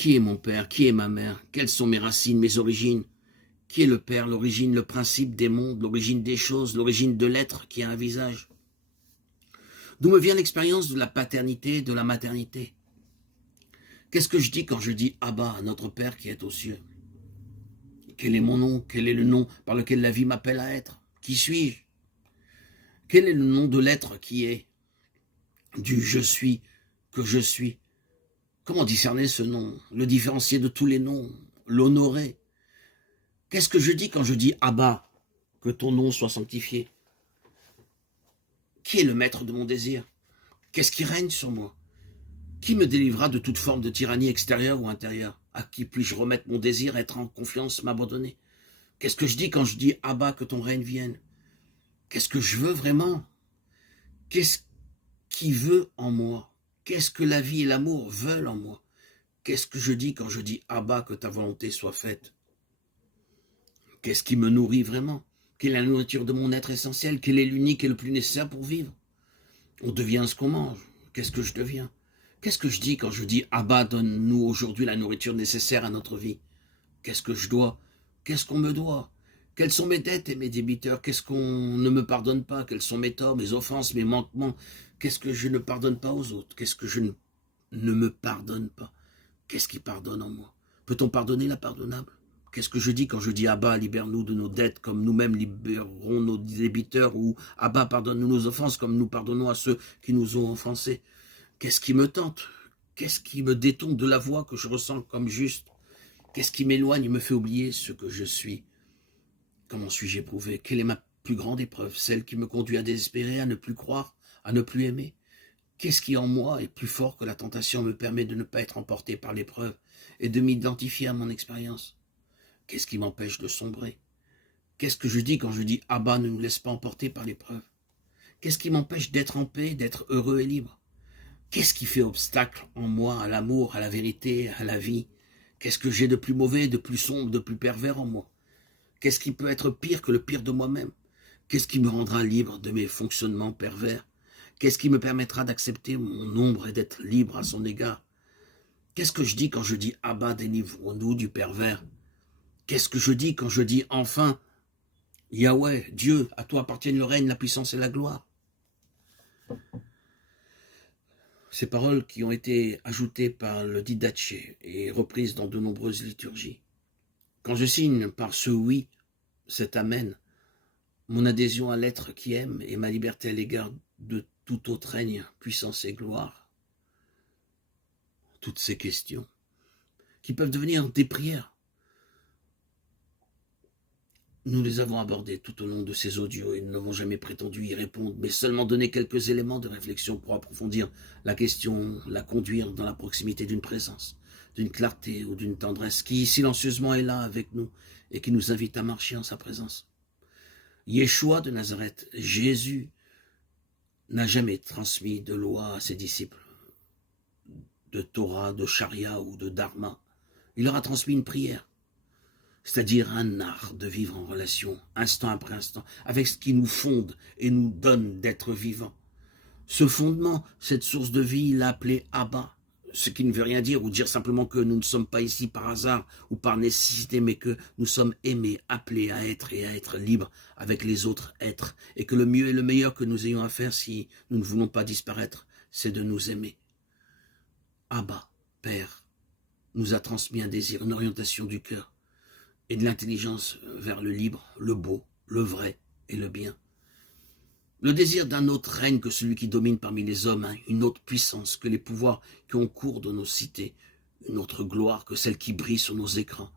Qui est mon père? Qui est ma mère? Quelles sont mes racines, mes origines? Qui est le père, l'origine, le principe des mondes, l'origine des choses, l'origine de l'être qui a un visage? D'où me vient l'expérience de la paternité, de la maternité? Qu'est-ce que je dis quand je dis Abba, notre Père qui est aux cieux? Quel est mon nom? Quel est le nom par lequel la vie m'appelle à être? Qui suis-je? Quel est le nom de l'être qui est? Du je suis, que je suis. Comment discerner ce nom? Le différencier de tous les noms? L'honorer? Qu'est-ce que je dis quand je dis Abba? Que ton nom soit sanctifié. Qui est le maître de mon désir? Qu'est-ce qui règne sur moi? Qui me délivrera de toute forme de tyrannie extérieure ou intérieure? À qui puis-je remettre mon désir, être en confiance, m'abandonner? Qu'est-ce que je dis quand je dis Abba, que ton règne vienne? Qu'est-ce que je veux vraiment? Qu'est-ce qui veut en moi? Qu'est-ce que la vie et l'amour veulent en moi? Qu'est-ce que je dis quand je dis Abba, que ta volonté soit faite? Qu'est-ce qui me nourrit vraiment? Quelle est la nourriture de mon être essentiel? Quel est l'unique et le plus nécessaire pour vivre? On devient ce qu'on mange. Qu'est-ce que je deviens? Qu'est-ce que je dis quand je dis Abba, donne-nous aujourd'hui la nourriture nécessaire à notre vie? Qu'est-ce que je dois? Qu'est-ce qu'on me doit? Quelles sont mes dettes et mes débiteurs? Qu'est-ce qu'on ne me pardonne pas? Quels sont mes torts, mes offenses, mes manquements? Qu'est-ce que je ne pardonne pas aux autres? Qu'est-ce que je ne me pardonne pas? Qu'est-ce qui pardonne en moi? Peut-on pardonner l'impardonnable? Qu'est-ce que je dis quand je dis Abba, libère-nous de nos dettes comme nous-mêmes libérons nos débiteurs, ou Abba, pardonne-nous nos offenses comme nous pardonnons à ceux qui nous ont offensés? Qu'est-ce qui me tente? Qu'est-ce qui me détourne de la voie que je ressens comme juste? Qu'est-ce qui m'éloigne et me fait oublier ce que je suis? Comment suis-je éprouvé? Quelle est ma plus grande épreuve? Celle qui me conduit à désespérer, à ne plus croire, à ne plus aimer? Qu'est-ce qui en moi est plus fort que la tentation me permet de ne pas être emporté par l'épreuve et de m'identifier à mon expérience? Qu'est-ce qui m'empêche de sombrer? Qu'est-ce que je dis quand je dis Abba, ne nous laisse pas emporter par l'épreuve? Qu'est-ce qui m'empêche d'être en paix, d'être heureux et libre? Qu'est-ce qui fait obstacle en moi à l'amour, à la vérité, à la vie? Qu'est-ce que j'ai de plus mauvais, de plus sombre, de plus pervers en moi? Qu'est-ce qui peut être pire que le pire de moi-même? Qu'est-ce qui me rendra libre de mes fonctionnements pervers? Qu'est-ce qui me permettra d'accepter mon ombre et d'être libre à son égard? Qu'est-ce que je dis quand je dis Abba, délivre-nous du pervers? Qu'est-ce que je dis quand je dis enfin Yahweh, Dieu, à toi appartiennent le règne, la puissance et la gloire? Ces paroles qui ont été ajoutées par le Didache et reprises dans de nombreuses liturgies. Quand je signe par ce oui, cet amen, mon adhésion à l'être qui aime et ma liberté à l'égard de tout autre règne, puissance et gloire, toutes ces questions qui peuvent devenir des prières, nous les avons abordées tout au long de ces audios et nous n'avons jamais prétendu y répondre, mais seulement donner quelques éléments de réflexion pour approfondir la question, la conduire dans la proximité d'une présence, d'une clarté ou d'une tendresse qui silencieusement est là avec nous et qui nous invite à marcher en sa présence. Yeshua de Nazareth, Jésus, n'a jamais transmis de loi à ses disciples, de Torah, de Sharia ou de Dharma. Il leur a transmis une prière, c'est-à-dire un art de vivre en relation, instant après instant, avec ce qui nous fonde et nous donne d'être vivants. Ce fondement, cette source de vie, il l'a appelé Abba, ce qui ne veut rien dire, ou dire simplement que nous ne sommes pas ici par hasard ou par nécessité, mais que nous sommes aimés, appelés à être et à être libres avec les autres êtres, et que le mieux et le meilleur que nous ayons à faire si nous ne voulons pas disparaître, c'est de nous aimer. Abba, Père, nous a transmis un désir, une orientation du cœur, et de l'intelligence vers le libre, le beau, le vrai et le bien. Le désir d'un autre règne que celui qui domine parmi les hommes, une autre puissance que les pouvoirs qui ont cours dans nos cités, une autre gloire que celle qui brille sur nos écrans.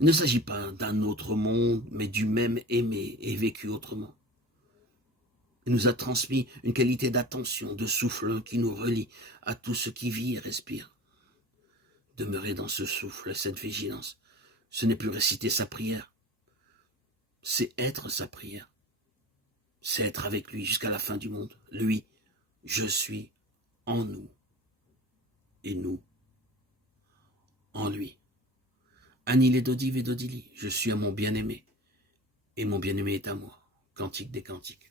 Il ne s'agit pas d'un autre monde, mais du même aimé et vécu autrement. Il nous a transmis une qualité d'attention, de souffle qui nous relie à tout ce qui vit et respire. Demeurer dans ce souffle, cette vigilance, ce n'est plus réciter sa prière, c'est être sa prière. C'est être avec lui jusqu'à la fin du monde. Lui, je suis en nous et nous en lui. Anil et Dodiv et Dodili, je suis à mon bien-aimé et mon bien-aimé est à moi. Cantique des cantiques.